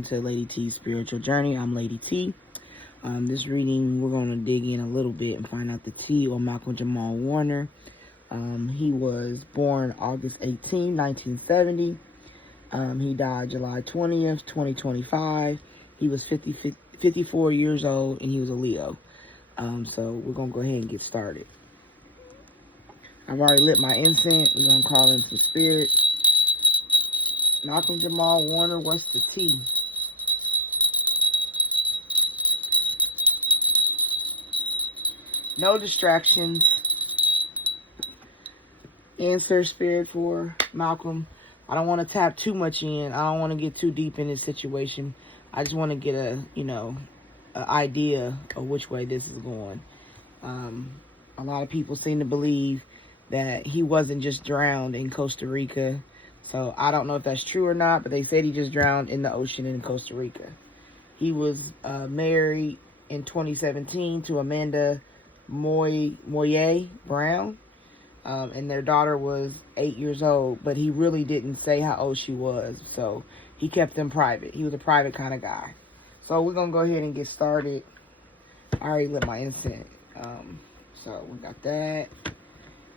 welcome to Lady T's Spiritual Journey. I'm Lady T. This reading, we're going to dig in a little bit and find out the T on Malcolm Jamal Warner. He was born August 18, 1970. He died July 20th, 2025. He was 54 years old, and he was a Leo. So we're going to go ahead and get started. I've already lit my incense. We're going to call in some spirit. Malcolm Jamal Warner, what's the T? No distractions. Answer, spirit, for Malcolm. I don't want to tap too much in. I don't want to get too deep in this situation. I just want to get an idea of which way this is going. A lot of people seem to believe that he wasn't just drowned in Costa Rica. So I don't know if that's true or not, but they said he just drowned in the ocean in Costa Rica. He was married in 2017 to Amanda Moye Brown, and their daughter was 8 years old, but he really didn't say how old she was, so he kept them private. He was a private kind of guy. So we're going to go ahead and get started. I already lit my incense. So we got that.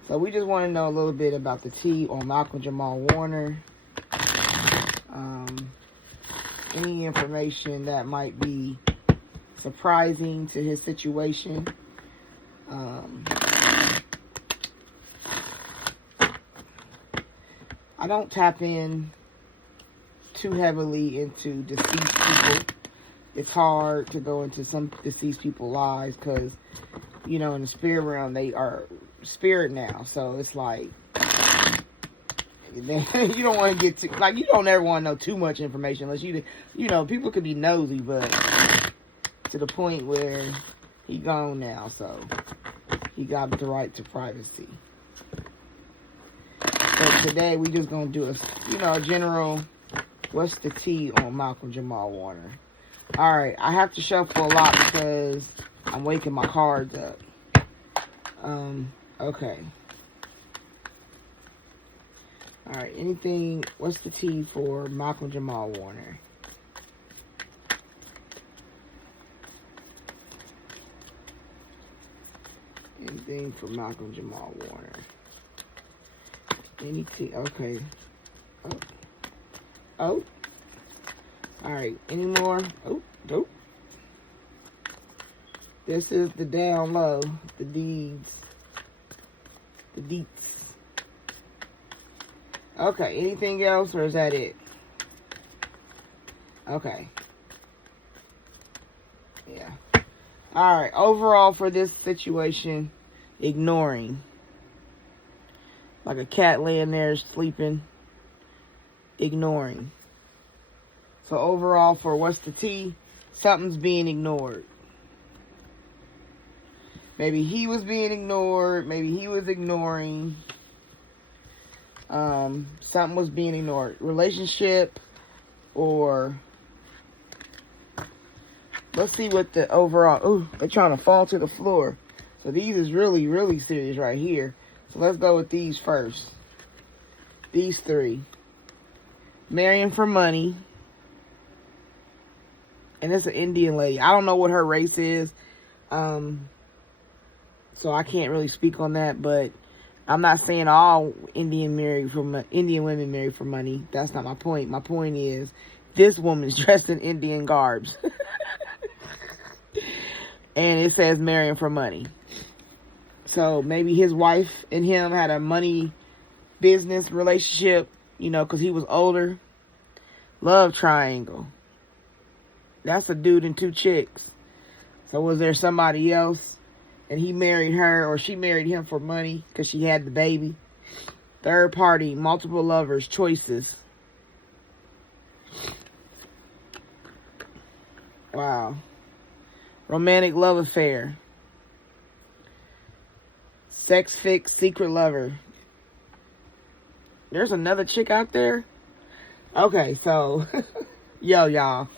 So we just want to know a little bit about the T on Malcolm Jamal Warner. Any information that might be surprising to his situation. I don't tap in too heavily into deceased people. It's hard to go into some deceased people's lives because, you know, in the spirit realm, they are spirit now. So it's like, you don't want to get too, like, you don't ever want to know too much information unless you know, people could be nosy, but to the point where he gone now, so he got the right to privacy. So today we just gonna do a general, what's the T on Malcolm Jamal Warner? All right, I have to shuffle a lot because I'm waking my cards up. Okay. All right, what's the T for Malcolm Jamal Warner? Anything for Malcolm Jamal Warner? Any T? Okay. Oh. All right. Any more? Oh, nope. This is the down low. The deeds. The deets. Okay. Anything else, or is that it? Okay. Yeah. All right. Overall, for this situation, ignoring. Like a cat laying there sleeping, ignoring. So overall, for what's the T, something's being ignored. Maybe he was being ignored. Maybe he was ignoring. Something was being ignored. Relationship, or let's see what the overall. Oh, they're trying to fall to the floor. So these is really, really serious right here. So let's go with these first. These three. Marrying for money. And it's an Indian lady. I don't know what her race is. So I can't really speak on that. But I'm not saying all Indian women marry for money. That's not my point. My point is this woman's dressed in Indian garbs. And it says marrying for money. So maybe his wife and him had a money business relationship, because he was older. Love triangle. That's a dude and two chicks. So was there somebody else and he married her, or she married him for money because she had the baby? Third party, multiple lovers, choices. Wow. Romantic love affair. Sex fix, secret lover. There's another chick out there? Okay, so, yo, y'all.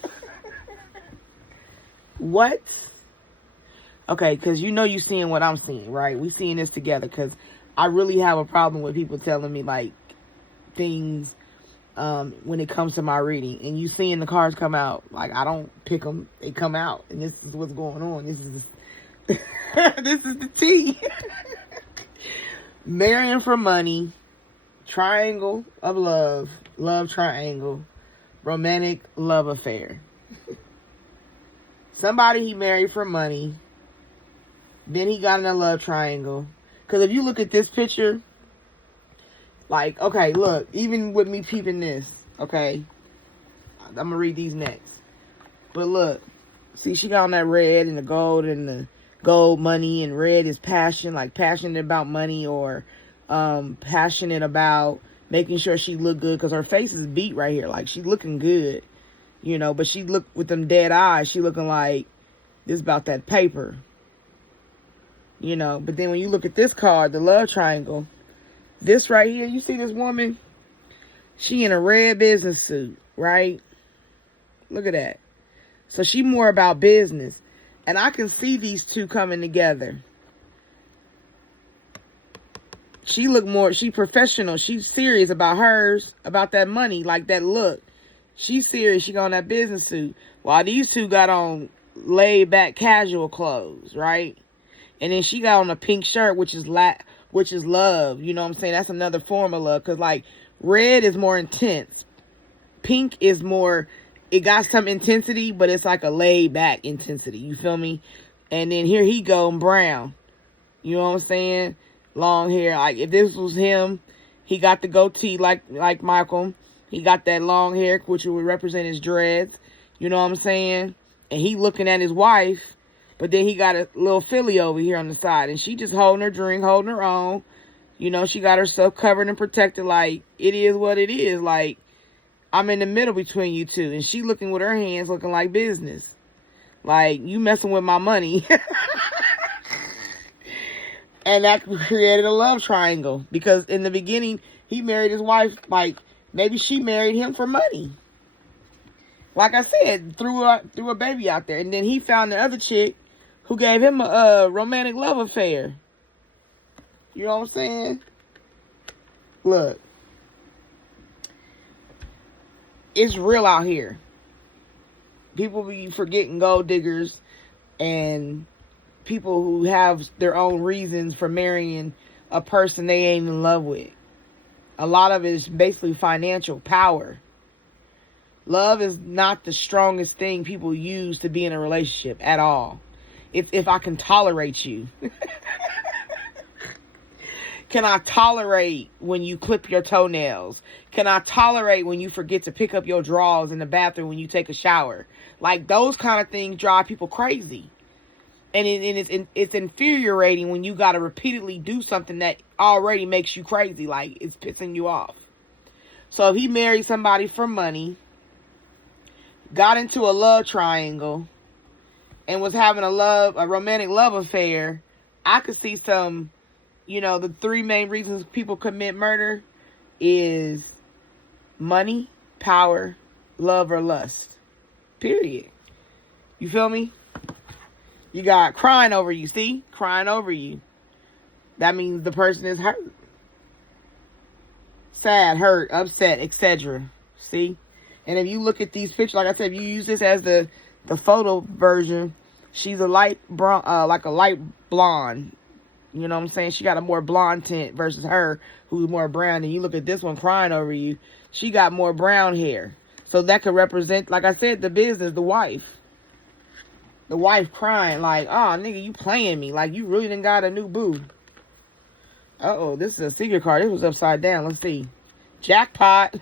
What? Okay, because you seeing what I'm seeing, right? We seeing this together, because I really have a problem with people telling me, like, things when it comes to my reading. And you seeing the cards come out. Like, I don't pick them. They come out. And this is what's going on. This is this is the tea. Marrying for money. Triangle of love. Love triangle. Romantic love affair. Somebody he married for money. Then he got in a love triangle. Because if you look at this picture, like, okay, look, even with me peeping this, okay, I'm going to read these next. But look, see, she got on that red and the gold money, and red is passion, like passionate about money, or passionate about making sure she look good, because her face is beat right here. Like, she's looking good, you know, but she look with them dead eyes. She looking like this about that paper, you know. But then when you look at this card, the love triangle, this right here, you see this woman? She in a red business suit, right? Look at that. So she more about business. And I can see these two coming together. She look more, she professional. She's serious about hers, about that money, like that look. She's serious. She got on that business suit. While these two got on laid back casual clothes, right? And then she got on a pink shirt, which is love. You know what I'm saying? That's another form of love. Because, like, red is more intense. Pink is more, it got some intensity, but it's like a laid back intensity. You feel me? And then here he go in brown. You know what I'm saying? Long hair. Like, if this was him, he got the goatee like Malcolm. He got that long hair, which would represent his dreads. You know what I'm saying? And he looking at his wife. But then he got a little filly over here on the side. And she just holding her drink, holding her own. You know, she got herself covered and protected. Like, it is what it is. Like, I'm in the middle between you two. And she looking with her hands looking like business. Like, you messing with my money. And that created a love triangle. Because in the beginning, he married his wife. Like, maybe she married him for money. Like I said, threw a baby out there. And then he found the other chick who gave him a romantic love affair. You know what I'm saying? Look. It's real out here. People be forgetting gold diggers and people who have their own reasons for marrying a person they ain't in love with. A lot of it is basically financial power. Love is not the strongest thing people use to be in a relationship at all. It's if I can tolerate you. Can I tolerate when you clip your toenails? Can I tolerate when you forget to pick up your drawers in the bathroom when you take a shower? Like, those kind of things drive people crazy. And it's infuriating when you got to repeatedly do something that already makes you crazy. Like, it's pissing you off. So if he married somebody for money, got into a love triangle, and was having a romantic love affair, I could see some, you know, the three main reasons people commit murder is money, power, love, or lust. Period. You feel me? You got crying over you, see? Crying over you. That means the person is hurt. Sad, hurt, upset, etc. See? And if you look at these pictures, like I said, if you use this as the photo version, she's a light brown, like a light blonde. You know what I'm saying? She got a more blonde tint versus her, who's more brown. And you look at this one crying over you, she got more brown hair. So that could represent, like I said, the business, the wife. The wife crying like, oh, nigga, you playing me. Like, you really done got a new boo. Uh-oh, this is a secret card. This was upside down. Let's see. Jackpot.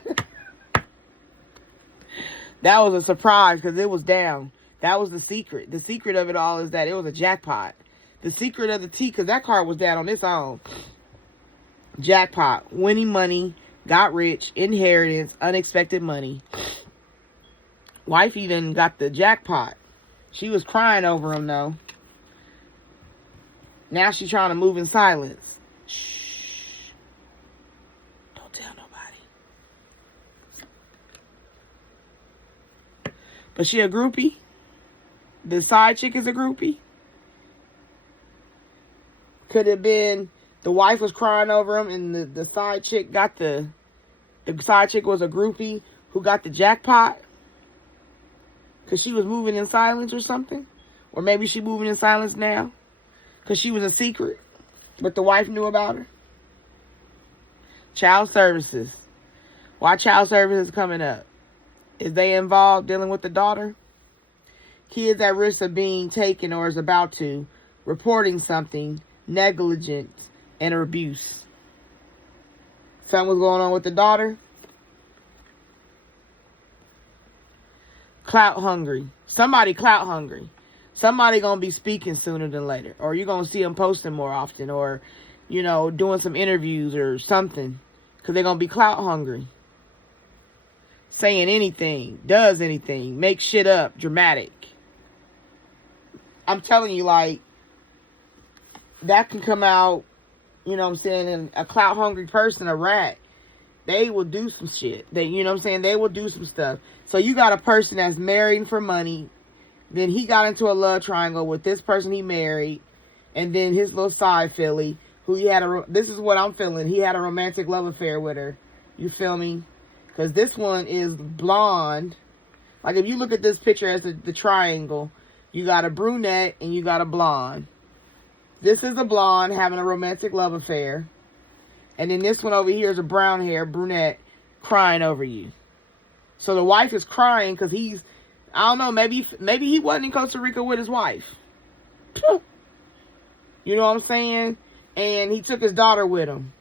That was a surprise because it was down. That was the secret. The secret of it all is that it was a jackpot. The secret of the tea, because that card was down on its own. Jackpot. Winning money. Got rich. Inheritance. Unexpected money. Wife even got the jackpot. She was crying over him, though. Now she's trying to move in silence. Shh. Don't tell nobody. But she a groupie? The side chick is a groupie? Could have been the wife was crying over him and the side chick got the The side chick was a groupie who got the jackpot because she was moving in silence or something. Or maybe she moving in silence now because she was a secret, but the wife knew about her. Child services. Why child services coming up? Is they involved dealing with the daughter? Kids at risk of being taken or is about to, reporting something, negligence, and abuse. Something was going on with the daughter. Clout hungry. Somebody clout hungry. Somebody gonna be speaking sooner than later. Or you're gonna see them posting more often. Or, doing some interviews or something. Because they're gonna be clout hungry. Saying anything. Does anything. Make shit up. Dramatic. I'm telling you, like, that can come out, and a clout hungry person, a rat, they will do some shit. They will do some stuff. So you got a person that's married for money, then he got into a love triangle with this person he married, and then his little side filly, who this is what I'm feeling, he had a romantic love affair with her. You feel me? Because this one is blonde. Like, if you look at this picture as the triangle, you got a brunette and you got a blonde. This is a blonde having a romantic love affair. And then this one over here is a brown hair brunette crying over you. So the wife is crying because I don't know, maybe he wasn't in Costa Rica with his wife. You know what I'm saying? And he took his daughter with him.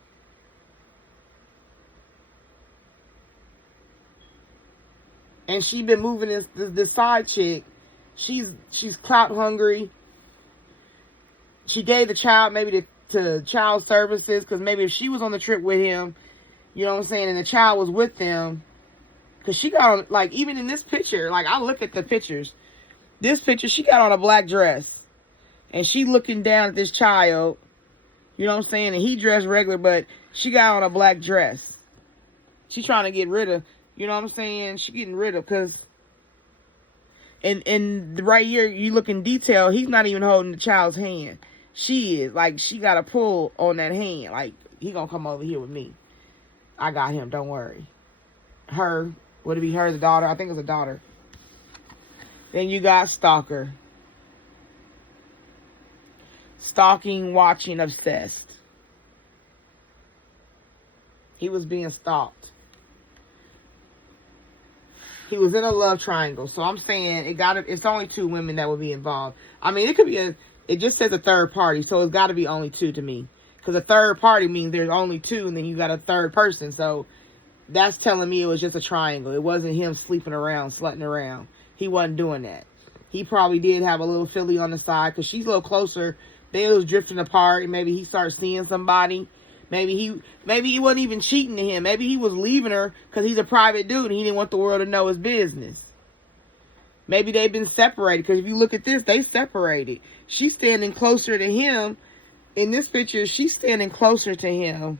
And she been moving this side chick. She's clout hungry. She gave the child maybe to child services because maybe if she was on the trip with him, you know what I'm saying, and the child was with them, because she got on, like, even in this picture, like, I look at the pictures. This picture, she got on a black dress. And she looking down at this child, you know what I'm saying, and he dressed regular, but she got on a black dress. She trying to get rid of, you know what I'm saying, she getting rid of, because and right here, you look in detail, he's not even holding the child's hand. She is. Like, she got a pull on that hand. Like, he gonna come over here with me. I got him, don't worry. Her. Would it be her, the daughter? I think it's a daughter. Then you got stalker. Stalking, watching, obsessed. He was being stalked. He was in a love triangle. So I'm saying it's only 2 women that would be involved. I mean, it could be it just says a third party, so it's got to be only 2 to me. Because a third party means there's only 2, and then you got a third person. So that's telling me it was just a triangle. It wasn't him sleeping around, slutting around. He wasn't doing that. He probably did have a little filly on the side, because she's a little closer. They was drifting apart, and maybe he started seeing somebody. Maybe he wasn't even cheating to him. Maybe he was leaving her because he's a private dude and he didn't want the world to know his business. Maybe they've been separated, because if you look at this, they separated. She's standing closer to him. In this picture, she's standing closer to him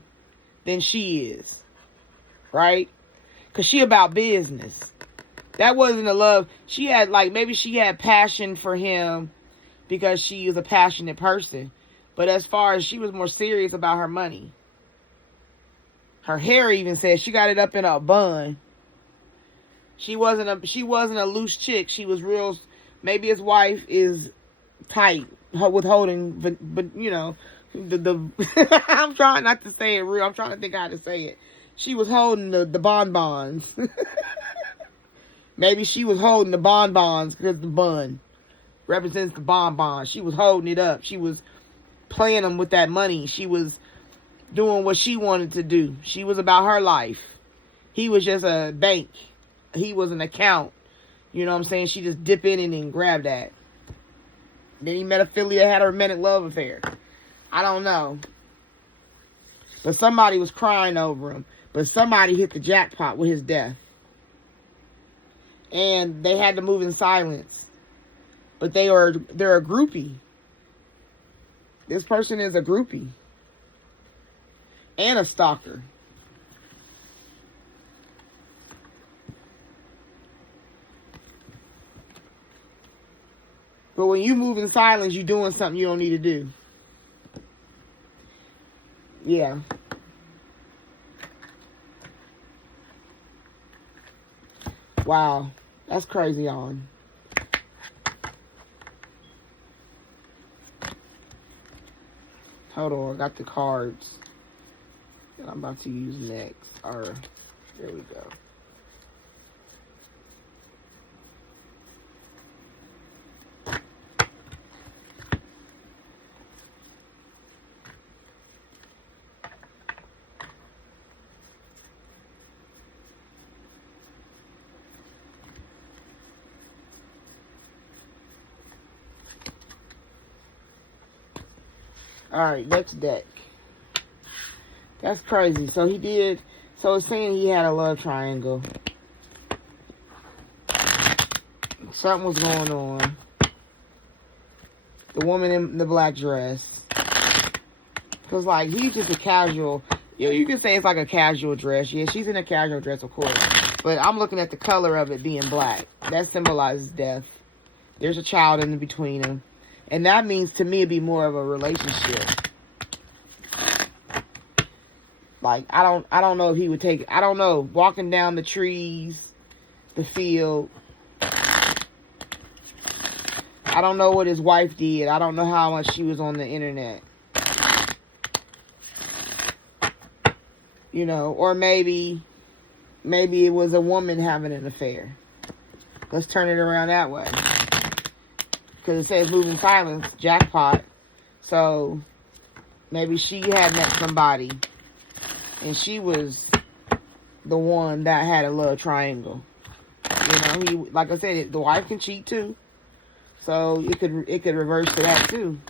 than she is. Right? Because she about business. That wasn't a love. She had, maybe she had passion for him because she was a passionate person. But as far as she was more serious about her money. Her hair even said she got it up in a bun. She wasn't a loose chick. She was real. Maybe his wife is tight, withholding, but the I'm trying not to say it real. I'm trying to think how to say it. She was holding the bonbons. Maybe she was holding the bonbons because the bun represents the bonbons. She was holding it up. She was playing them with that money. She was doing what she wanted to do. She was about her life. He was just a bank. He was an account. You know what I'm saying? She just dip in and grab that. Then he met a filly that had a romantic love affair. I don't know. But somebody was crying over him. But somebody hit the jackpot with his death. And they had to move in silence. But they're a groupie. This person is a groupie. And a stalker. But when you move in silence, you're doing something you don't need to do. Yeah. Wow. That's crazy on. Hold on. I got the cards that I'm about to use next. Or, there we go. Alright, next deck. That's crazy. So it's saying he had a love triangle. Something was going on. The woman in the black dress. Because, like, he's just a casual. You can say it's like a casual dress. Yeah, she's in a casual dress, of course. But I'm looking at the color of it being black. That symbolizes death. There's a child in between them. And that means, to me, it'd be more of a relationship. Like, I don't know if he would take it. I don't know. Walking down the trees, the field. I don't know what his wife did. I don't know how much she was on the internet. You know, or maybe it was a woman having an affair. Let's turn it around that way. Because it says moving silence, jackpot. So, maybe she had met somebody. And she was the one that had a love triangle. You know, like I said, the wife can cheat too. So, it could reverse to that too.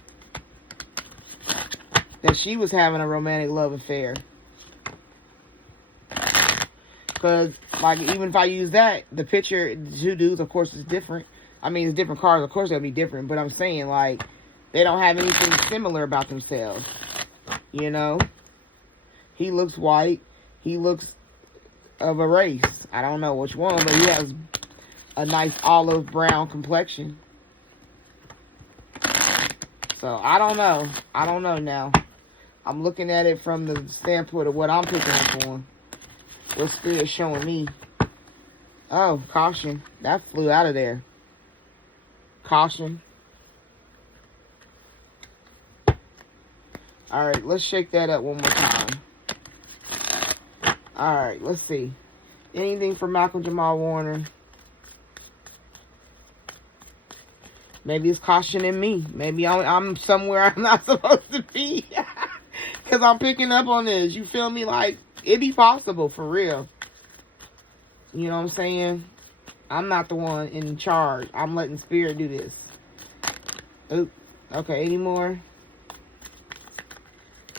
That she was having a romantic love affair. Because, like, even if I use that, the picture, the two dudes, of course, is different. I mean, it's different cars. Of course, they'll be different. But I'm saying, like, they don't have anything similar about themselves. You know? He looks white. He looks of a race. I don't know which one, but he has a nice olive brown complexion. So, I don't know. I don't know now. I'm looking at it from the standpoint of what I'm picking up on. What Spirit's showing me. Oh, caution. That flew out of there. Caution. Alright, let's shake that up one more time. Alright, let's see. Anything for Malcolm Jamal Warner? Maybe it's caution in me. Maybe I'm somewhere I'm not supposed to be. Because I'm picking up on this. You feel me? Like, it'd be possible, for real. You know what I'm saying? I'm not the one in charge. I'm letting Spirit do this. Oop. Okay, any more?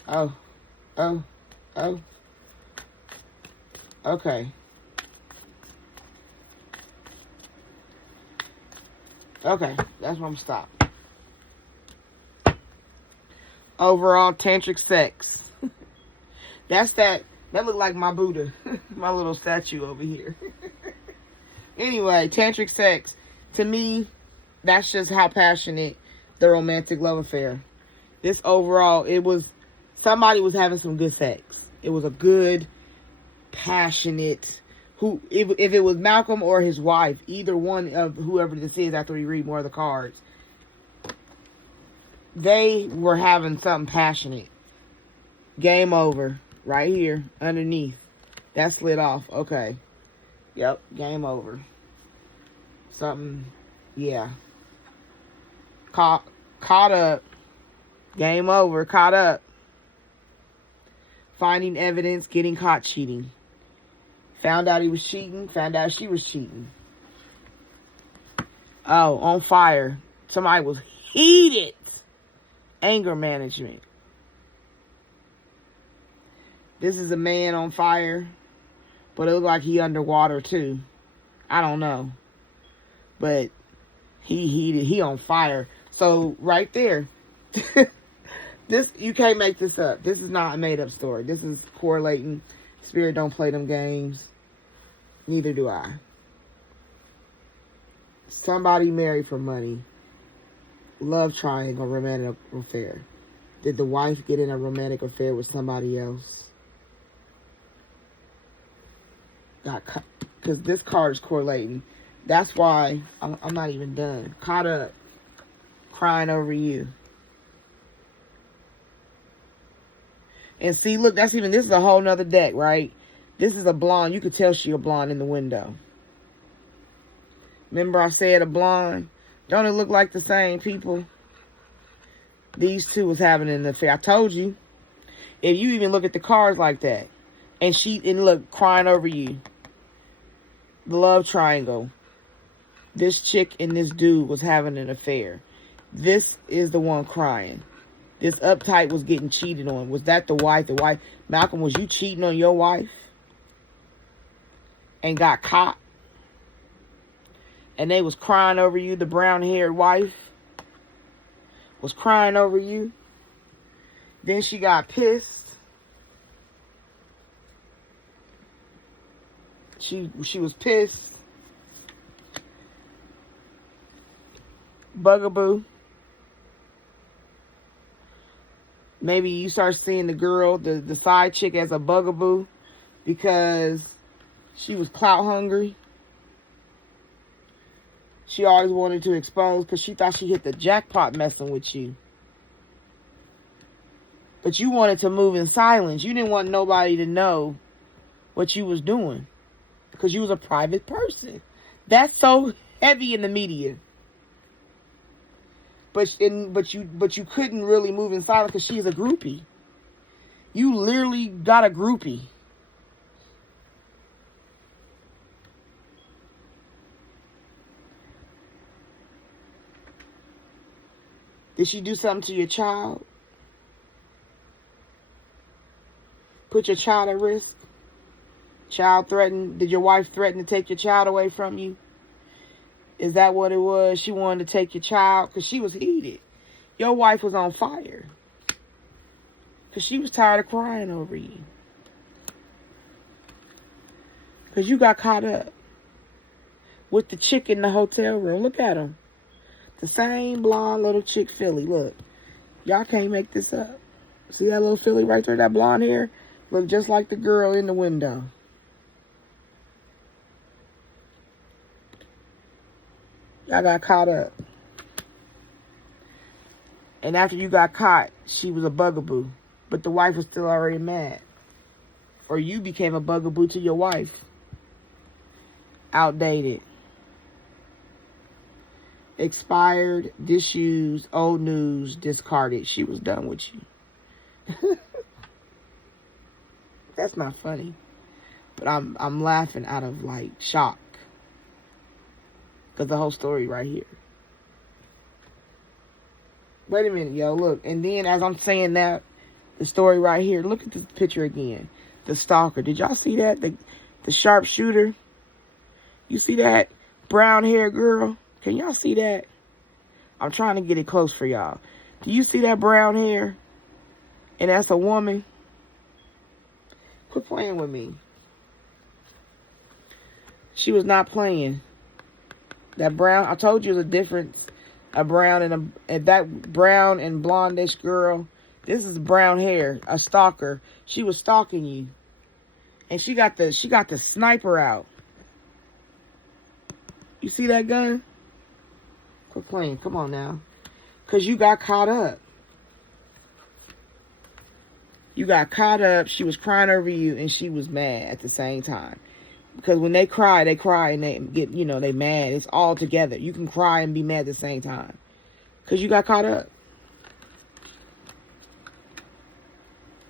Oh. Okay. Okay, that's where I'm stopped. Overall, tantric sex. That looked like my Buddha. My little statue over here. Anyway, tantric sex. To me, that's just how passionate the romantic love affair. This overall, somebody was having some good sex. It was a good, passionate, if it was Malcolm or his wife, either one of whoever this is after we read more of the cards, they were having something passionate. Game over. Right here, underneath. That slid off. Okay. Yep, game over. Something, yeah. Caught up. Game over, caught up. Finding evidence, getting caught cheating. Found out he was cheating, found out she was cheating. Oh, on fire. Somebody was heated. Anger management. This is a man on fire, but it looked like he underwater too. I don't know. But he heated, he on fire. So right there, this, you can't make this up. This is not a made up story. This is correlating. Spirit don't play them games. Neither do I. Somebody married for money. Love triangle, romantic affair. Did the wife get in a romantic affair with somebody else? got caught, because this card is correlating. That's why I'm not even done. Caught up, crying over you. And see, look, this is a whole nother deck, right? This is a blonde. You could tell she a blonde in the window. Remember I said a blonde? Don't it look like the same people? These two was having an affair. I told you. If you even look at the cards like that. And look, crying over you. The love triangle. This chick and this dude was having an affair. This is the one crying. This uptight was getting cheated on. Was that the wife? The wife? Malcolm, was you cheating on your wife? And got caught? And they was crying over you, the brown-haired wife was crying over you. Then she got pissed. She was pissed. Bugaboo. Maybe you start seeing the girl, the side chick, as a bugaboo because she was clout hungry. She always wanted to expose because she thought she hit the jackpot messing with you. But you wanted to move in silence. You didn't want nobody to know what you was doing because you was a private person. That's so heavy in the media. But you couldn't really move in silence because she's a groupie. You literally got a groupie. Did she do something to your child? Put your child at risk? Child threatened? Did your wife threaten to take your child away from you? Is that what it was? She wanted to take your child because she was heated. Your wife was on fire because she was tired of crying over you. Because you got caught up with the chick in the hotel room. Look at him. The same blonde little chick filly. Look. Y'all can't make this up. See that little filly right there? That blonde hair? Look just like the girl in the window. Y'all got caught up. And after you got caught, she was a bugaboo. But the wife was still already mad. Or you became a bugaboo to your wife. Outdated. Expired, disused, old news, discarded. She was done with you. That's not funny. But I'm laughing out of like shock. Because the whole story right here. Wait a minute, yo, look. And then as I'm saying that, the story right here, look at this picture again. The stalker. Did y'all see that? The sharpshooter. You see that brown hair girl? Can y'all see that? I'm trying to get it close for y'all. Do you see that brown hair? And that's a woman? Quit playing with me. She was not playing. That brown, I told you the difference. A brown and that brown and blondish girl. This is brown hair, a stalker. She was stalking you. And she got the sniper out. You see that gun? Quit playing. Come on now. Because you got caught up. You got caught up. She was crying over you and she was mad at the same time. Because when they cry and they get, they mad. It's all together. You can cry and be mad at the same time. Because you got caught up.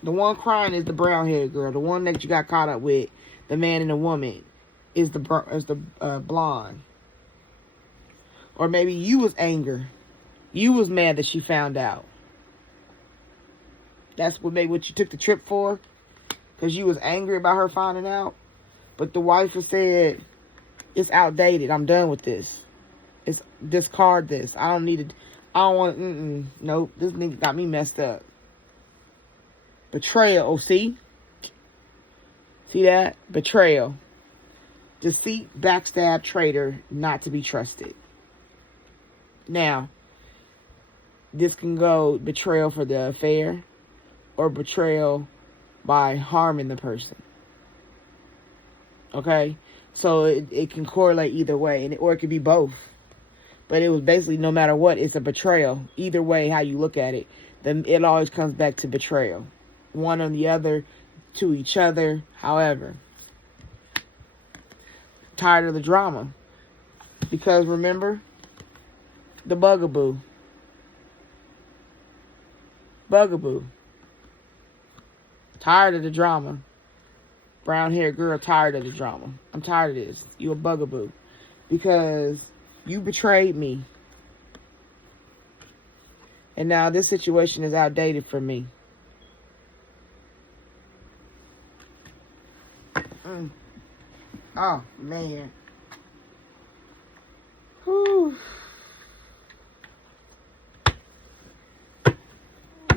The one crying is the brown-haired girl. The one that you got caught up with, the man and the woman, is the blonde. Or maybe you was anger. You was mad that she found out. That's what you took the trip for? Because you was angry about her finding out? But the wife has said, it's outdated. I'm done with this. It's discard this. I don't need it. I don't want, nope. This nigga got me messed up. Betrayal. Oh, see? See that? Betrayal. Deceit, backstab, traitor, not to be trusted. Now, this can go betrayal for the affair or betrayal by harming the person. Okay? So it can correlate either way, or it could be both. But it was basically, no matter what, it's a betrayal. Either way, how you look at it, then it always comes back to betrayal. One or the other, to each other, however. Tired of the drama. Because remember, the bugaboo. Bugaboo. Tired of the drama. Brown haired girl, tired of the drama. I'm tired of this. You a bugaboo. Because you betrayed me. And now this situation is outdated for me. Oh, man. Whew.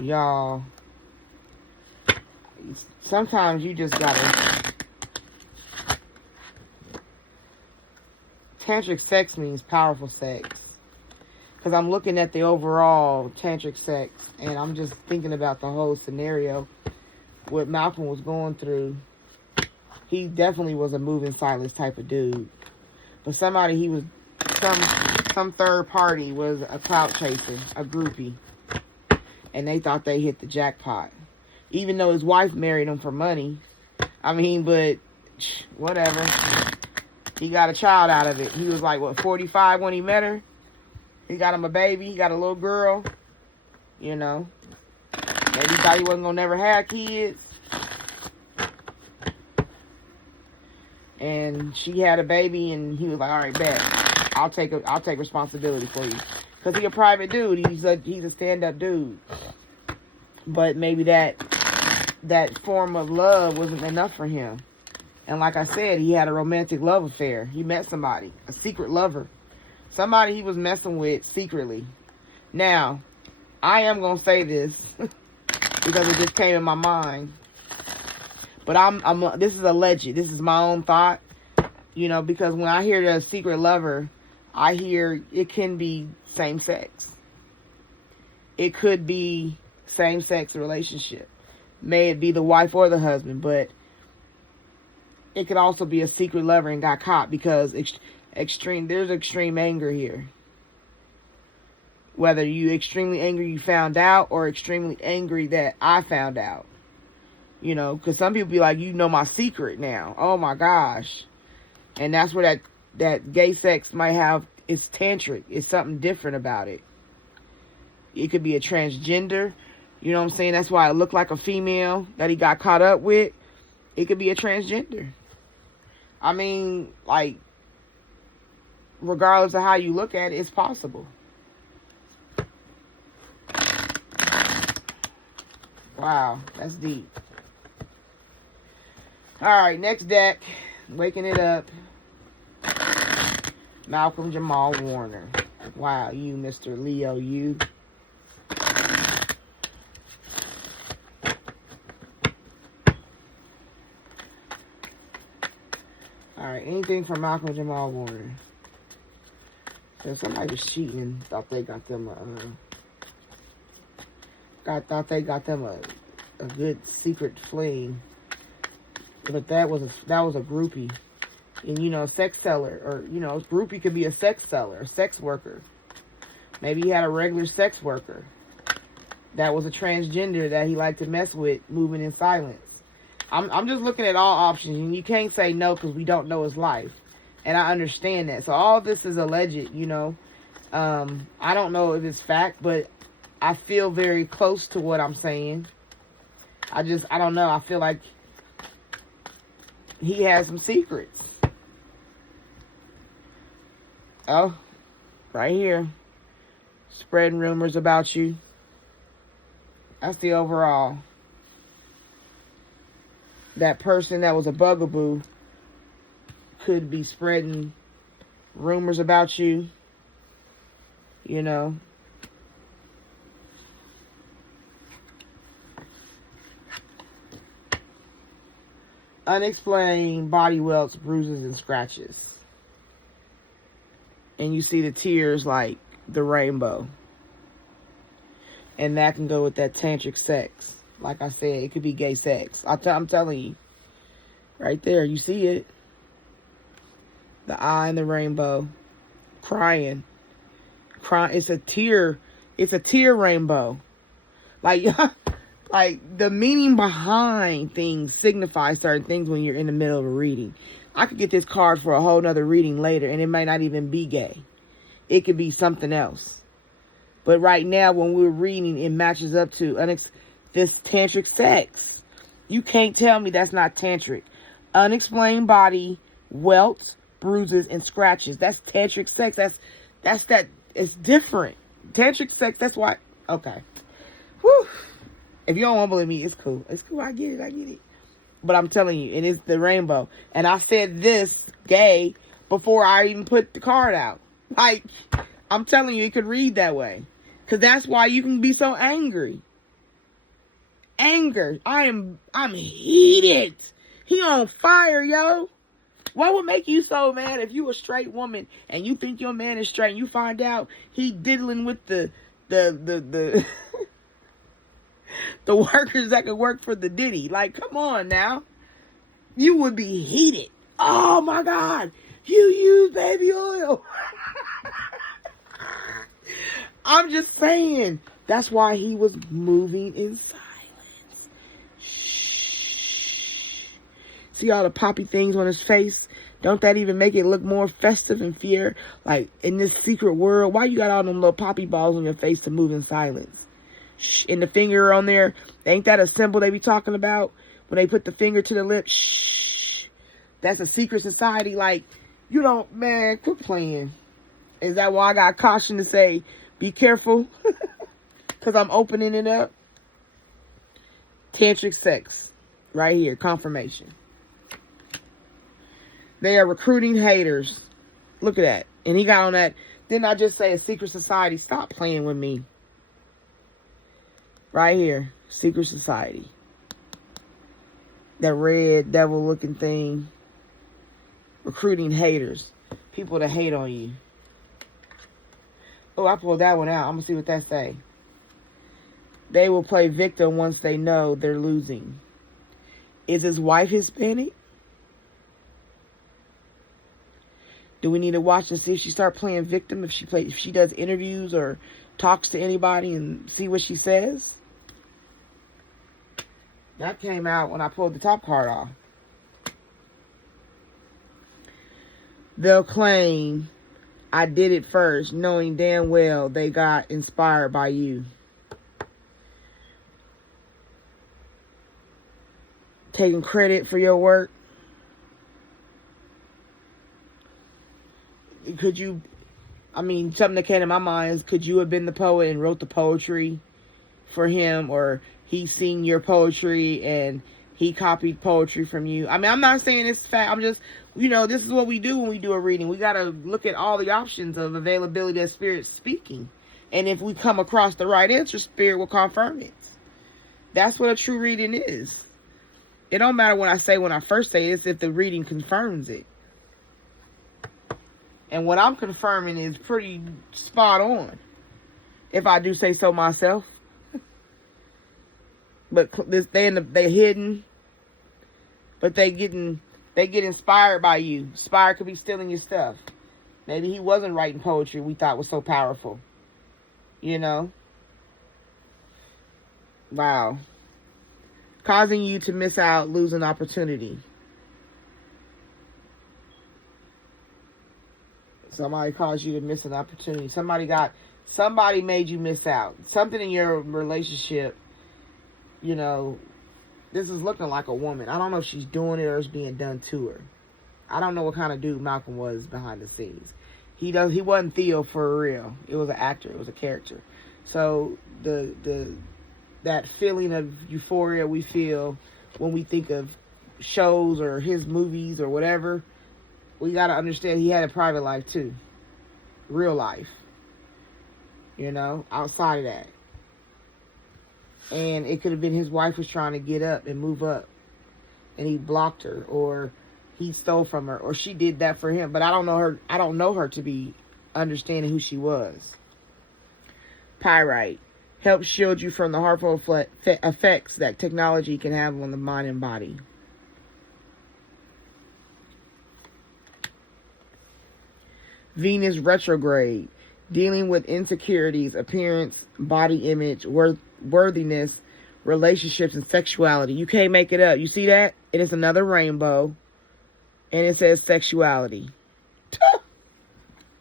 Y'all. Sometimes you just gotta... Tantric sex means powerful sex. Because I'm looking at the overall tantric sex, and I'm just thinking about the whole scenario, what Malcolm was going through. He definitely was a moving silence type of dude. But somebody, he was, some third party was a clout chaser, a groupie. And they thought they hit the jackpot. Even though his wife married him for money. I mean, but whatever. He got a child out of it. He was like, what, 45 when he met her? He got him a baby. He got a little girl. You know. Maybe he thought he wasn't going to never have kids. And she had a baby, and he was like, all right, bet. I'll take responsibility for you. Because he a private dude. He's a stand-up dude. But maybe that form of love wasn't enough for him. And like I said, he had a romantic love affair. He met somebody, a secret lover. Somebody he was messing with secretly. Now, I am going to say this because it just came in my mind. But this is alleged. This is my own thought. You know, because when I hear the secret lover, I hear it can be same sex. It could be same-sex relationship. May it be the wife or the husband, but it could also be a secret lover and got caught because there's extreme anger here. Whether you extremely angry you found out or extremely angry that I found out. You know, because some people be like, you know my secret now. Oh my gosh. And that's where that gay sex might have, it's tantric. It's something different about it. It could be a transgender. You know what I'm saying? That's why it looked like a female that he got caught up with. It could be a transgender. I mean, like, regardless of how you look at it, it's possible. Wow, that's deep. Alright, next deck. Waking it up. Malcolm Jamal Warner. Wow, you, Mr. Leo, you. Alright, anything from Malcolm Jamal Warner. So somebody was cheating and thought they got them a good secret fling. But that was a groupie. And you know, a sex seller, or you know, a groupie could be a sex seller, a sex worker. Maybe he had a regular sex worker that was a transgender that he liked to mess with, moving in silence. I'm just looking at all options, and you can't say no because we don't know his life. And I understand that. So all this is alleged, you know. I don't know if it's fact, but I feel very close to what I'm saying. I don't know. I feel like he has some secrets. Oh, right here. Spreading rumors about you. That's the overall. That person that was a bugaboo could be spreading rumors about you. You know. Unexplained body welts, bruises, and scratches. And you see the tears like the rainbow. And that can go with that tantric sex. Like I said, it could be gay sex. I'm telling you. Right there, you see it. The eye and the rainbow. Crying. It's a tear. It's a tear rainbow. Like, like the meaning behind things signifies certain things when you're in the middle of a reading. I could get this card for a whole nother reading later, and it might not even be gay. It could be something else. But right now, when we're reading, it matches up to this tantric sex. You can't tell me that's not tantric. Unexplained body, welts, bruises, and scratches. That's tantric sex. It's different. Tantric sex, that's why. Okay. Whew. If you don't want to believe me, it's cool. It's cool. I get it. But I'm telling you, it is the rainbow. And I said this gay before I even put the card out. Like, I'm telling you, it could read that way. Because that's why you can be so angry. Anger. I'm heated. He on fire, yo. What would make you so mad if you a straight woman and you think your man is straight and you find out he diddling with the the workers that could work for the Diddy? Like, come on now. You would be heated. Oh my God. You use baby oil. I'm just saying. That's why he was moving in silence. Shh. See all the poppy things on his face? Don't that even make it look more festive and fear? Like, in this secret world, why you got all them little poppy balls on your face to move in silence? Shh. And the finger on there, ain't that a symbol they be talking about? When they put the finger to the lips? Shh. That's a secret society. Like, you don't, man, quit playing. Is that why I got caution to say, be careful? Because I'm opening it up. Tantric sex. Right here. Confirmation. They are recruiting haters. Look at that. And he got on that. Didn't I just say a secret society? Stop playing with me. Right here. Secret society. That red devil looking thing. Recruiting haters. People that hate on you. Oh, I pulled that one out. I'm going to see what that say. They will play victim once they know they're losing. Is his wife Hispanic? Do we need to watch and see if she start playing victim? If she does interviews or talks to anybody and see what she says? That came out when I pulled the top card off. They'll claim I did it first, knowing damn well they got inspired by you. Taking credit for your work. Could you, something that came to my mind is, could you have been the poet and wrote the poetry for him? Or he seen your poetry and he copied poetry from you? I'm not saying it's fact. I'm just, this is what we do when we do a reading. We got to look at all the options of availability of spirit speaking. And if we come across the right answer, spirit will confirm it. That's what a true reading is. It don't matter when I first say it, it's if the reading confirms it. And what I'm confirming is pretty spot on, if I do say so myself. But they hidden, but they get inspired by you. Inspired could be stealing your stuff. Maybe he wasn't writing poetry we thought was so powerful. Wow. Causing you to miss out, losing opportunity. Somebody caused you to miss an opportunity. Somebody made you miss out. Something in your relationship, this is looking like a woman. I don't know if she's doing it or it's being done to her. I don't know what kind of dude Malcolm was behind the scenes. He wasn't Theo for real. It was an actor. It was a character. So that feeling of euphoria we feel when we think of shows or his movies or whatever, we got to understand he had a private life too. Real life. Outside of that. And it could have been his wife was trying to get up and move up. And he blocked her. Or he stole from her. Or she did that for him. But I don't know her to be understanding who she was. Pyrite. Helps shield you from the harmful effects that technology can have on the mind and body. Venus retrograde. Dealing with insecurities, appearance, body image, worthiness, relationships, and sexuality. You can't make it up. You see that? It is another rainbow. And it says sexuality.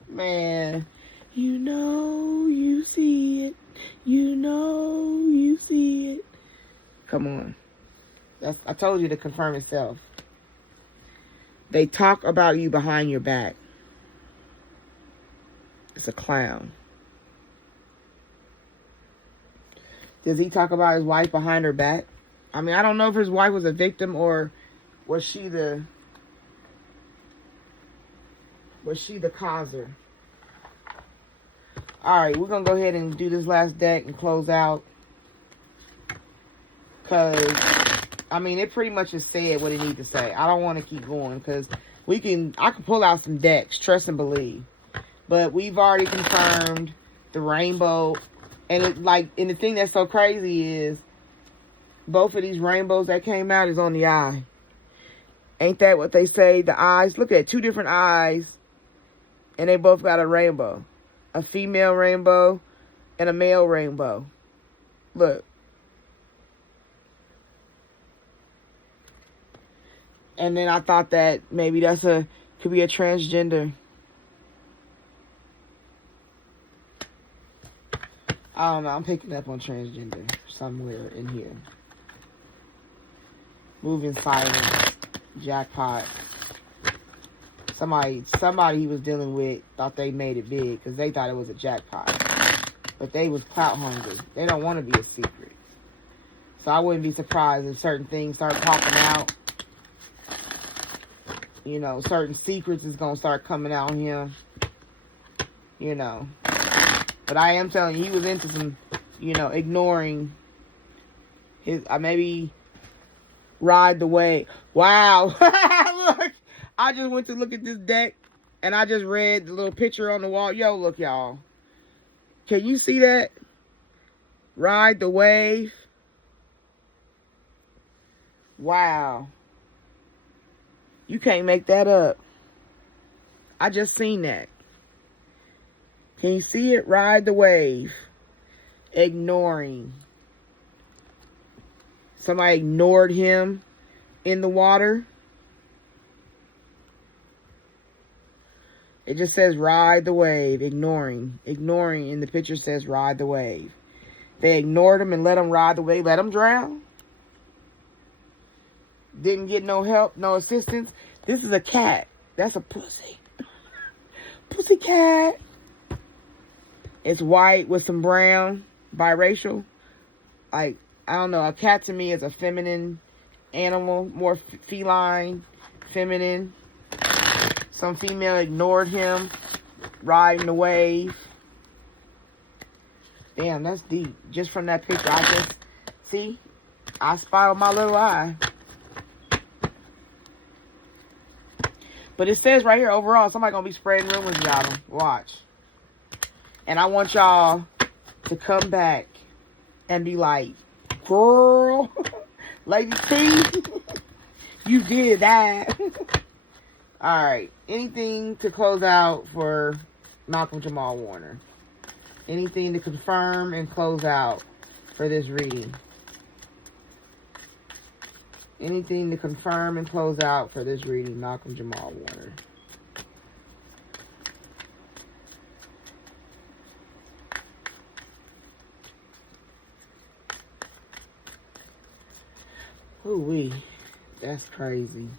Man. You know you see it. You know you see it. Come on. I told you to confirm itself. They talk about you behind your back. It's a clown. Does he talk about his wife behind her back? I mean, I don't know if his wife was a victim or was she the causer. Alright, we're going to go ahead and do this last deck and close out. Because, I mean, it pretty much has said what it needs to say. I don't want to keep going because I can pull out some decks, trust and believe. But we've already confirmed the rainbow. And and the thing that's so crazy is both of these rainbows that came out is on the eye. Ain't that what they say? The eyes, look at 2 different eyes. And they both got a rainbow. A female rainbow and a male rainbow. Look. And then I thought that maybe could be a transgender. I don't know. I'm picking up on transgender somewhere in here. Moving silence. Jackpot. Somebody he was dealing with thought they made it big because they thought it was a jackpot. But they was clout hungry. They don't want to be a secret. So I wouldn't be surprised if certain things start popping out. You know, certain secrets is going to start coming out on him. You know. But I am telling you, he was into some, ignoring his, maybe ride the wave. Wow. Look, I just went to look at this deck, and I just read the little picture on the wall. Yo, look, y'all. Can you see that? Ride the wave. Wow. You can't make that up. I just seen that. Can you see it? Ride the wave. Ignoring. Somebody ignored him in the water. It just says ride the wave. Ignoring. Ignoring in the picture says ride the wave. They ignored him and let him ride the wave. Let him drown. Didn't get no help, no assistance. This is a cat. That's a pussy. Pussy cat. It's white with some brown. Biracial. Like, I don't know. A cat to me is a feminine animal. More feline. Feminine. Some female ignored him. Riding the wave. Damn, that's deep. Just from that picture, see? I spy with my little eye. But it says right here, overall, somebody gonna be spreading rumors about him. Watch. And I want y'all to come back and be like, girl, Lady T, you did that. Alright. Anything to close out for Malcolm Jamal Warner? Anything to confirm and close out for this reading? Anything to confirm and close out for this reading, Malcolm Jamal Warner? Ooh-wee. That's crazy.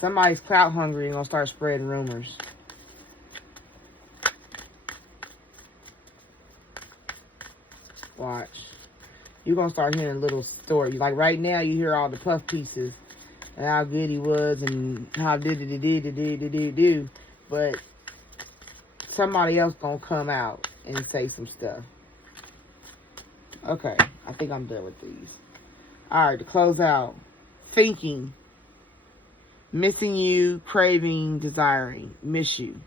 Somebody's clout hungry and gonna start spreading rumors. Watch. You're going to start hearing little stories. Like right now, you hear all the puff pieces and how good he was and how did. But somebody else going to come out and say some stuff. Okay. I think I'm done with these. Alright, to close out. Thinking. Missing you, craving, desiring. Miss you.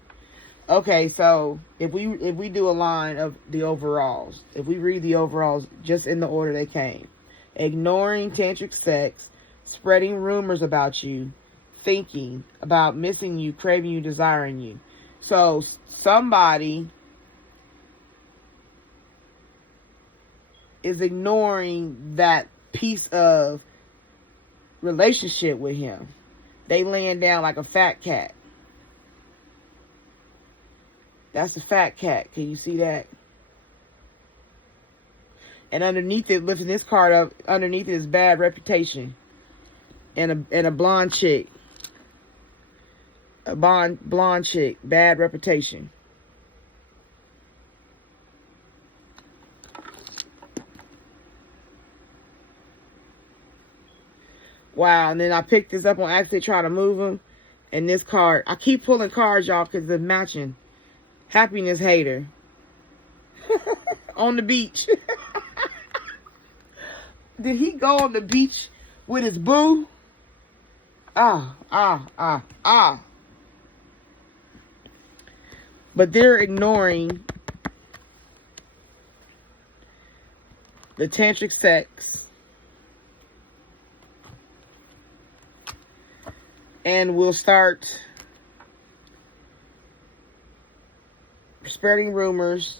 Okay, so if we do a line of the overalls, if we read the overalls just in the order they came. Ignoring tantric sex, spreading rumors about you, thinking about missing you, craving you, desiring you. So somebody is ignoring that piece of relationship with him. They laying down like a fat cat. That's a fat cat. Can you see that? And underneath it, lifting this card up, underneath it is bad reputation. And a blonde chick. A blonde chick. Bad reputation. Wow, and then I picked this up on accident trying to move them. And this card, I keep pulling cards, y'all, because they're matching. Happiness hater. On the beach. Did he go on the beach with his boo? But they're ignoring the tantric sex. And we'll start spreading rumors.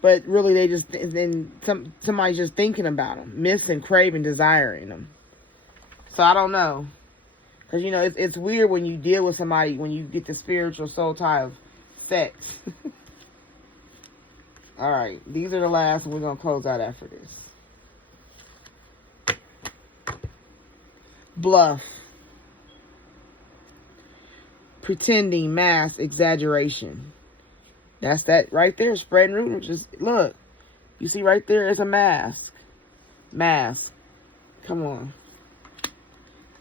But really, they just, then somebody's just thinking about them, missing, craving, desiring them. So I don't know. Because, you know, it's weird when you deal with somebody, when you get the spiritual soul tie of sex. All right. These are the last, and we're going to close out after this. Bluff. Pretending, mask, exaggeration. That's that right there, spreading rumors. Just look. You see right there, it's a mask. Mask. Come on.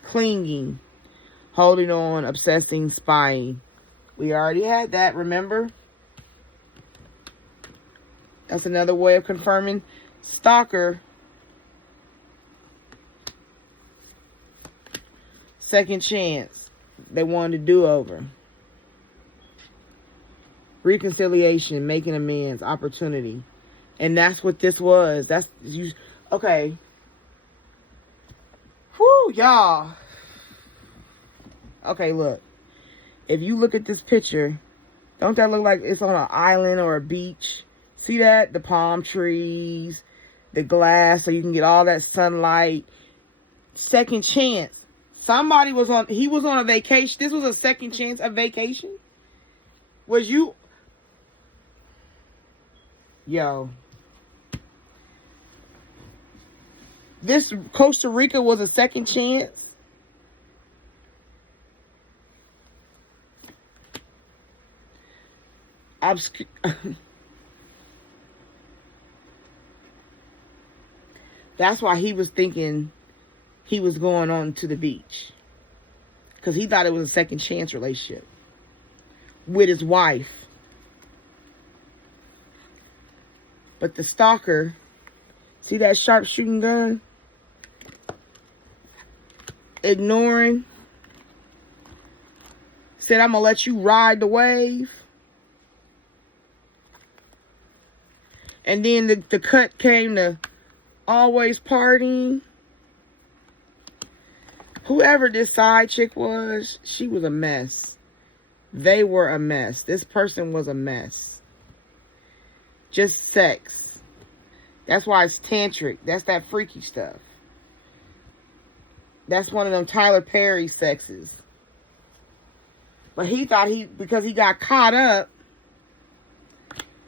Clinging. Holding on, obsessing, spying. We already had that, remember? That's another way of confirming. Stalker. Second chance. They wanted a do-over. Reconciliation, making amends, opportunity. And that's what this was. That's you. Okay. Whew, y'all. Okay, look. If you look at this picture, don't that look like it's on an island or a beach? See that? The palm trees, the glass, so you can get all that sunlight. Second chance. Somebody was on, he was on a vacation. This was a second chance of vacation? Was you... Yo. This Costa Rica was a second chance? That's why he was thinking he was going on to the beach. Because he thought it was a second chance relationship. With his wife. But the stalker, see that sharpshooting gun? Ignoring. Said, I'm going to let you ride the wave. And then the cut came to always partying. Whoever this side chick was, she was a mess. They were a mess. This person was a mess. Just sex. That's why it's tantric. That's that freaky stuff. That's one of them Tyler Perry sexes. But he thought because he got caught up,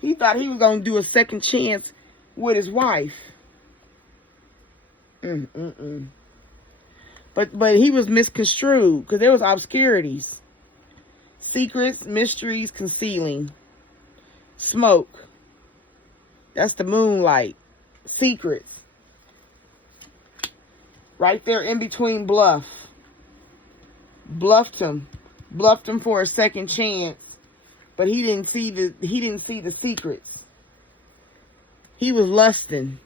he thought he was going to do a second chance with his wife. But he was misconstrued because there was obscurities. Secrets, mysteries, concealing. Smoke. That's the moonlight. Secrets. Right there in between bluff. Bluffed him for a second chance. But he didn't see the secrets. He was lusting.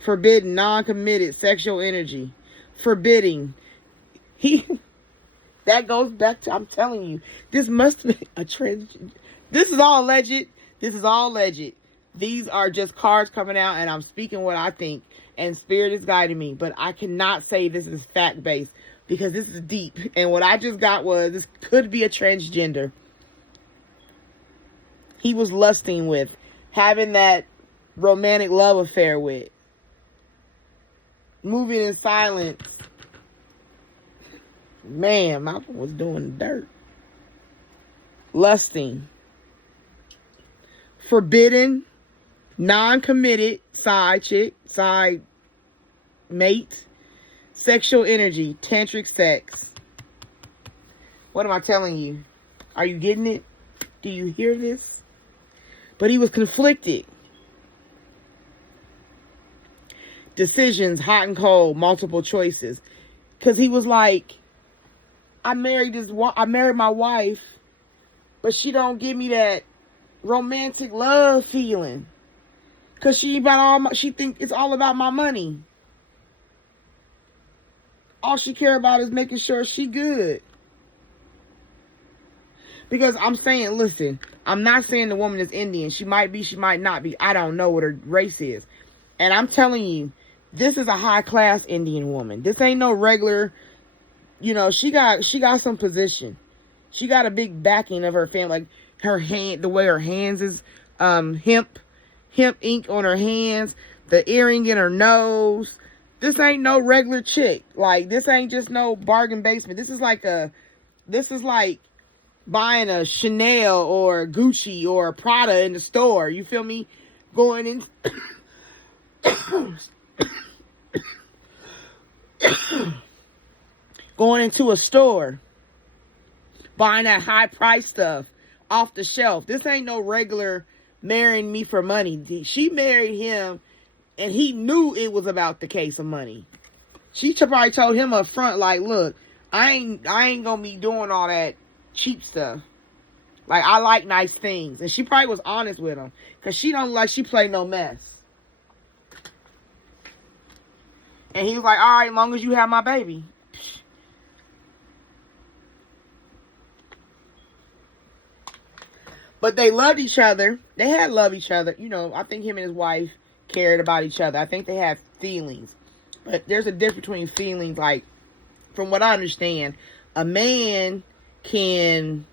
Forbidden, non-committed sexual energy. Forbidding. That goes back to, I'm telling you, this must be a trans. This is all alleged. This is all alleged. These are just cards coming out, and I'm speaking what I think, and Spirit is guiding me. But I cannot say this is fact-based because this is deep. And what I just got was, this could be a transgender he was lusting with, having that romantic love affair with, moving in silence. Man, Malcolm was doing dirt. Lusting. Forbidden, non-committed side chick, side mate, sexual energy, tantric sex. What am I telling you? Are you getting it? Do you hear this? But he was conflicted. Decisions, hot and cold, multiple choices. Because he was like, I married my wife, but she don't give me that romantic love feeling. Because she think it's all about my money. All she care about is making sure she good. Because I'm saying, listen, I'm not saying the woman is Indian. She might be, she might not be. I don't know what her race is. And I'm telling you, this is a high-class Indian woman. This ain't no regular, she got some position. She got a big backing of her family. Like, her hand, the way her hands is, hemp ink on her hands, the earring in her nose. This ain't no regular chick. Like, this ain't just no bargain basement. This is like buying a Chanel or Gucci or Prada in the store. You feel me? Going in, going into a store, buying that high price stuff off the shelf. This ain't no regular marrying me for money. She married him, and he knew it was about the case of money. She probably told him up front, like, look, I ain't gonna be doing all that cheap stuff. Like, I like nice things. And she probably was honest with him, because she don't like she play no mess. And he was like, all right, as long as you have my baby. But they loved each other. They had loved each other. I think him and his wife cared about each other. I think they had feelings. But there's a difference between feelings. Like, from what I understand, a man can,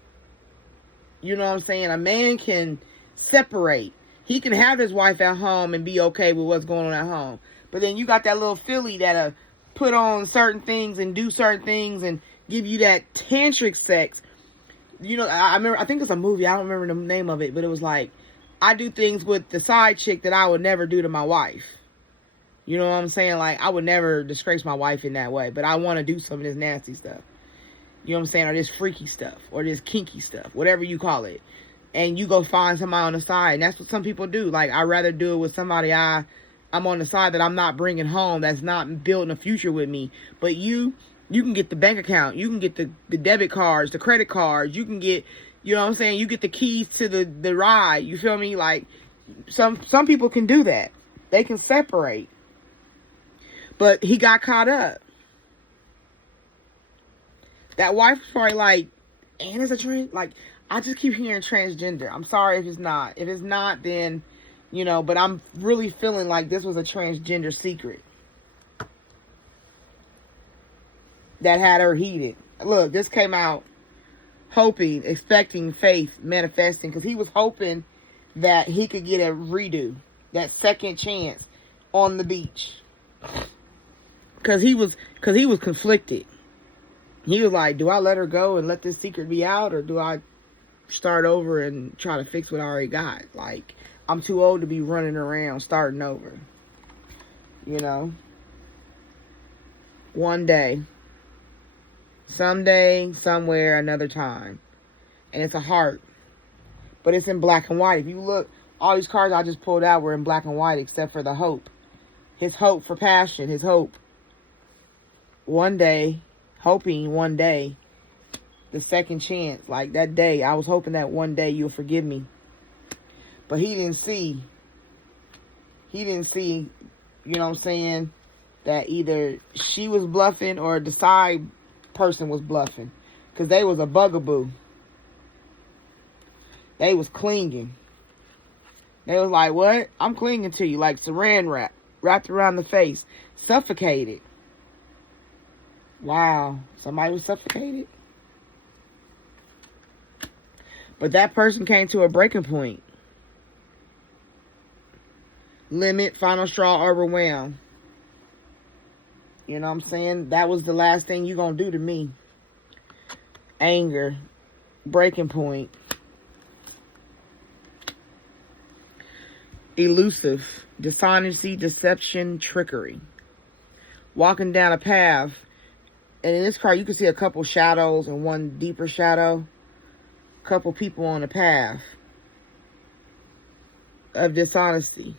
a man can separate. He can have his wife at home and be okay with what's going on at home. But then you got that little filly that'll put on certain things and do certain things and give you that tantric sex. I remember, I think it's a movie, I don't remember the name of it, but it was like, I do things with the side chick that I would never do to my wife. You know what I'm saying? Like, I would never disgrace my wife in that way, but I want to do some of this nasty stuff. You know what I'm saying? Or this freaky stuff, or this kinky stuff, whatever you call it. And you go find somebody on the side, and that's what some people do. Like, I'd rather do it with somebody I'm on the side that I'm not bringing home, that's not building a future with me. But you can get the bank account, you can get the debit cards, the credit cards, you can get, you know what I'm saying, you get the keys to the ride, you feel me? Like, some people can do that. They can separate. But he got caught up. That wife was probably like, and it's a trans, like, I just keep hearing transgender. I'm sorry if it's not. If it's not, then, but I'm really feeling like this was a transgender secret that had her heated. Look, this came out hoping, expecting, faith, manifesting, because he was hoping that he could get a redo, that second chance on the beach. Because he was conflicted. He was like, do I let her go and let this secret be out, or do I start over and try to fix what I already got? Like, I'm too old to be running around starting over. One day. Someday, somewhere, another time. And it's a heart. But it's in black and white. If you look, all these cards I just pulled out were in black and white, except for the hope. His hope for passion. His hope. One day, hoping one day, the second chance. Like that day, I was hoping that one day you'll forgive me. But he didn't see. You know what I'm saying, that either she was bluffing or the side person was bluffing. Because they was a bugaboo. They was clinging. They was like, what? I'm clinging to you like saran wrap, wrapped around the face, suffocated. Wow, somebody was suffocated. But that person came to a breaking point. Limit, final straw, overwhelm. You know what I'm saying? That was the last thing you gonna do to me. Anger, breaking point. Elusive, dishonesty, deception, trickery. Walking down a path, and in this car you can see a couple shadows and one deeper shadow. Couple people on the path of dishonesty.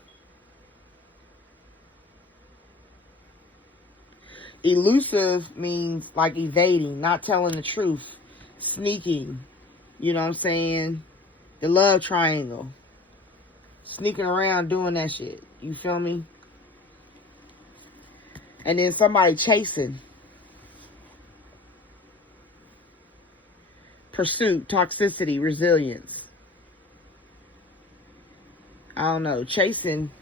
Elusive means like evading, not telling the truth, sneaking, you know what I'm saying? The love triangle. Sneaking around doing that shit. You feel me? And then somebody chasing. Pursuit, toxicity, resilience. I don't know. Chasing,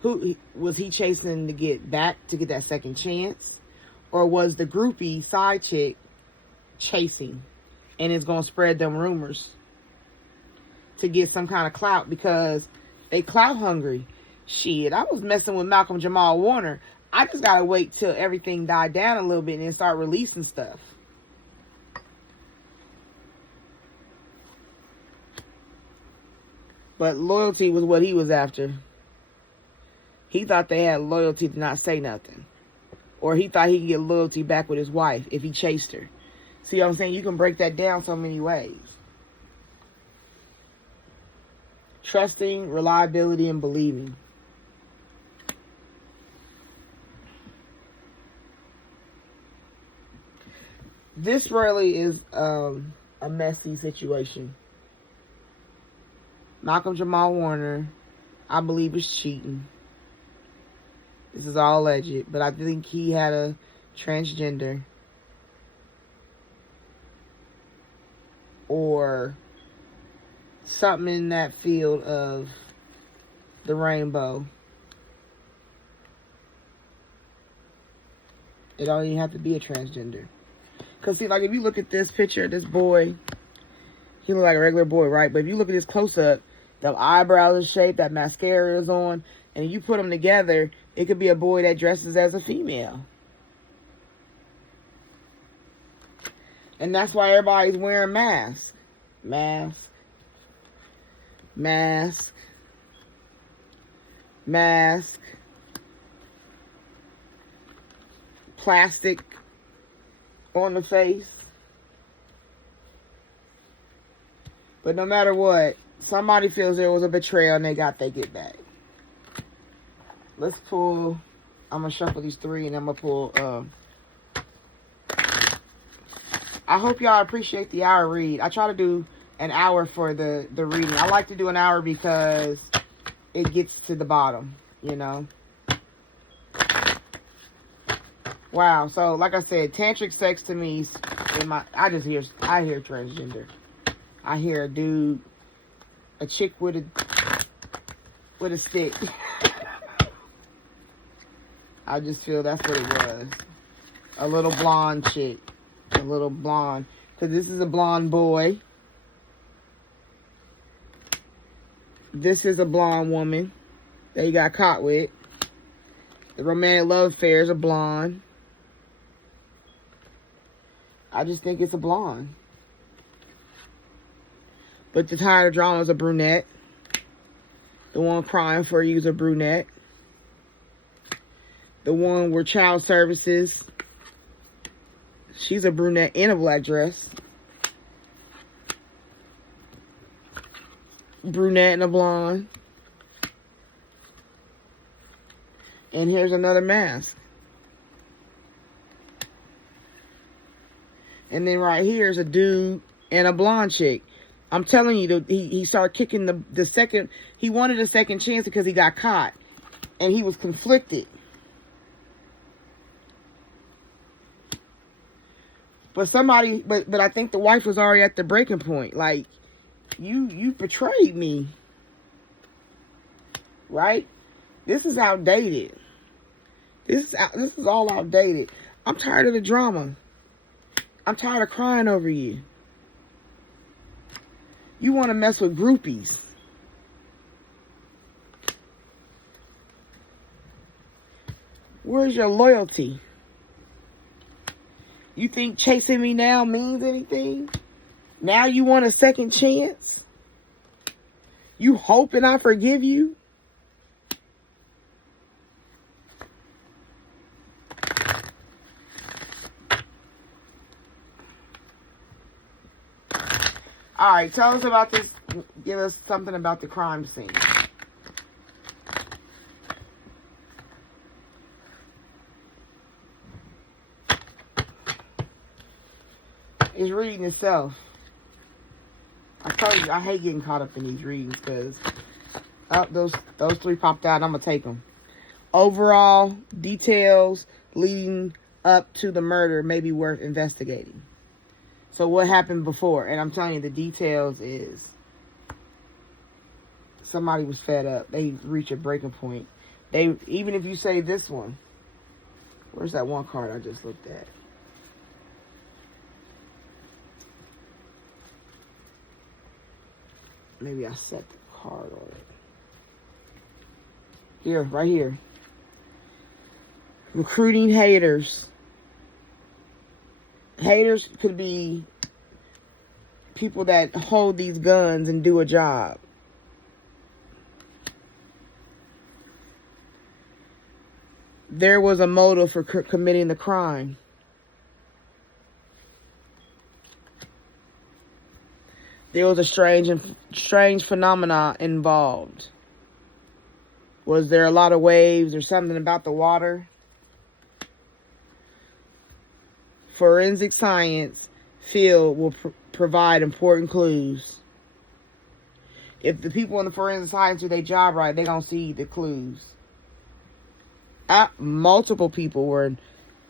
who was he chasing to get back, to get that second chance? Or was the groupie side chick chasing? And it's going to spread them rumors to get some kind of clout because they clout hungry. Shit, I was messing with Malcolm Jamal Warner. I just got to wait till everything died down a little bit and then start releasing stuff. But loyalty was what he was after. He thought they had loyalty to not say nothing. Or he thought he could get loyalty back with his wife if he chased her. See what I'm saying? You can break that down so many ways. Trusting, reliability, and believing. This really is a messy situation. Malcolm Jamal Warner, I believe, is cheating. This is all alleged, but I think he had a transgender or something in that field of the rainbow. It don't even have to be a transgender. Because, see, like, if you look at this picture, this boy, he look like a regular boy, right? But if you look at this close-up, the eyebrows are shaped, that mascara is on, and you put them together, it could be a boy that dresses as a female. And that's why everybody's wearing masks. Mask. Mask. Mask. Plastic on the face. But no matter what, somebody feels there was a betrayal and they got their get back. Let's pull. I'm going to shuffle these three and I'm going to pull. I hope y'all appreciate the hour read. I try to do an hour for the reading. I like to do an hour because it gets to the bottom, you know. Wow. So, like I said, tantric sex to me, I hear transgender. I hear a dude, a chick with a stick. I just feel that's what it was. A little blonde chick. A little blonde. Because this is a blonde boy. This is a blonde woman that he got caught with. The romantic love affair is a blonde. I just think it's a blonde. But the tired of drama is a brunette. The one crying for you is a brunette. The one with child services, she's a brunette in a black dress. Brunette and a blonde. And here's another mask. And then right here is a dude and a blonde chick. I'm telling you, he started kicking the second. He wanted a second chance because he got caught. And he was conflicted. But I think the wife was already at the breaking point. Like, you betrayed me. right? This is outdated. This is all outdated. I'm tired of the drama. I'm tired of crying over you. You want to mess with groupies. Where's your loyalty? You think chasing me now means anything? Now you want a second chance? You hoping I forgive you? All right, tell us about this. Give us something about the crime scene. It's reading itself. I told you, I hate getting caught up in these readings because those three popped out and I'm going to take them. Overall details leading up to the murder may be worth investigating. So what happened before? And I'm telling you, the details is somebody was fed up. They reached a breaking point. Even if you say this one, where's that one card I just looked at? Maybe I set the card on it. Here, right here. Recruiting haters. Haters could be people that hold these guns and do a job. There was a motive for committing the crime. There was a strange phenomena involved. Was there a lot of waves or something about the water? Forensic science field will provide important clues. If the people in the forensic science do their job right, they're going to see the clues. Multiple people were.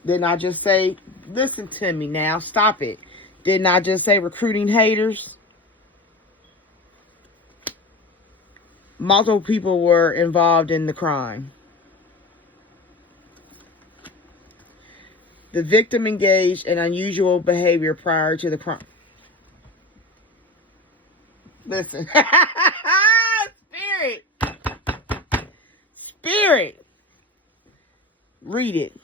Didn't I just say, listen to me now, stop it. Didn't I just say recruiting haters? Multiple people were involved in the crime. The victim engaged in unusual behavior prior to the crime. Listen. Spirit. Read it.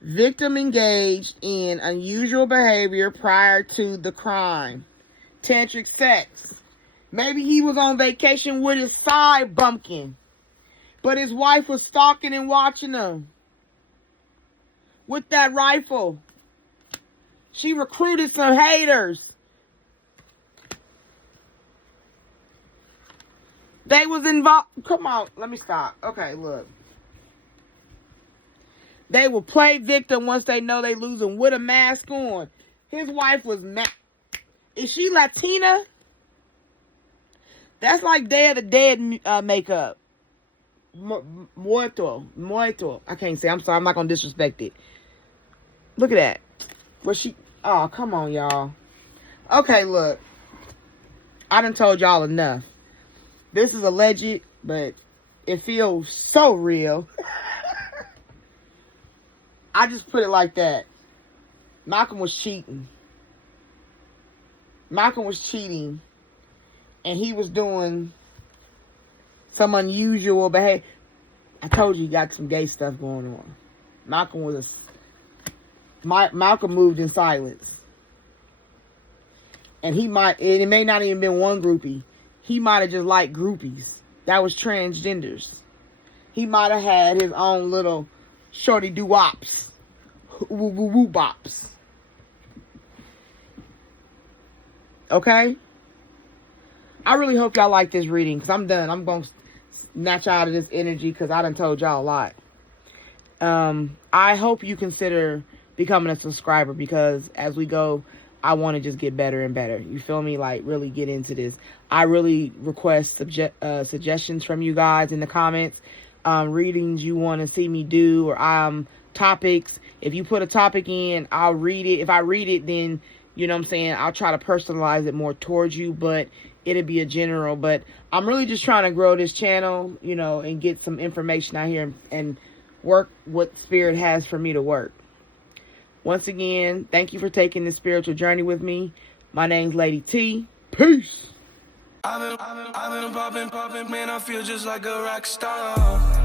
Victim engaged in unusual behavior prior to the crime. Tantric sex. Maybe he was on vacation with his side bumpkin, but his wife was stalking and watching him with that rifle. She recruited some haters. They was involved. Come on, let me stop. Okay, look. They will play victim once they know they losing with a mask on. His wife was mad. Is she Latina? That's like Day of the Dead makeup. Muerto. I can't say. I'm sorry. I'm not going to disrespect it. Look at that. Was she? Oh, come on, y'all. Okay, look. I done told y'all enough. This is alleged, but it feels so real. I just put it like that. Malcolm was cheating. And he was doing some unusual behavior. I told you he got some gay stuff going on. Malcolm moved in silence. And it may not even been one groupie. He might have just liked groupies. That was transgenders. He might have had his own little shorty doo-wops. Woo-woo-woo bops. Okay? I really hope y'all like this reading, because I'm done. I'm going to snatch out of this energy because I done told y'all a lot. I hope you consider becoming a subscriber, because as we go, I want to just get better and better. You feel me? Like, really get into this. I really request suggestions from you guys in the comments. Readings you want to see me do, or topics. If you put a topic in, I'll read it. If I read it, then You know what I'm saying? I'll try to personalize it more towards you, but it'll be a general. But I'm really just trying to grow this channel, you know, and get some information out here and work what Spirit has for me to work. Once again, thank you for taking this spiritual journey with me. My name's Lady T. Peace. I've been popping, man, I feel just like a rock star.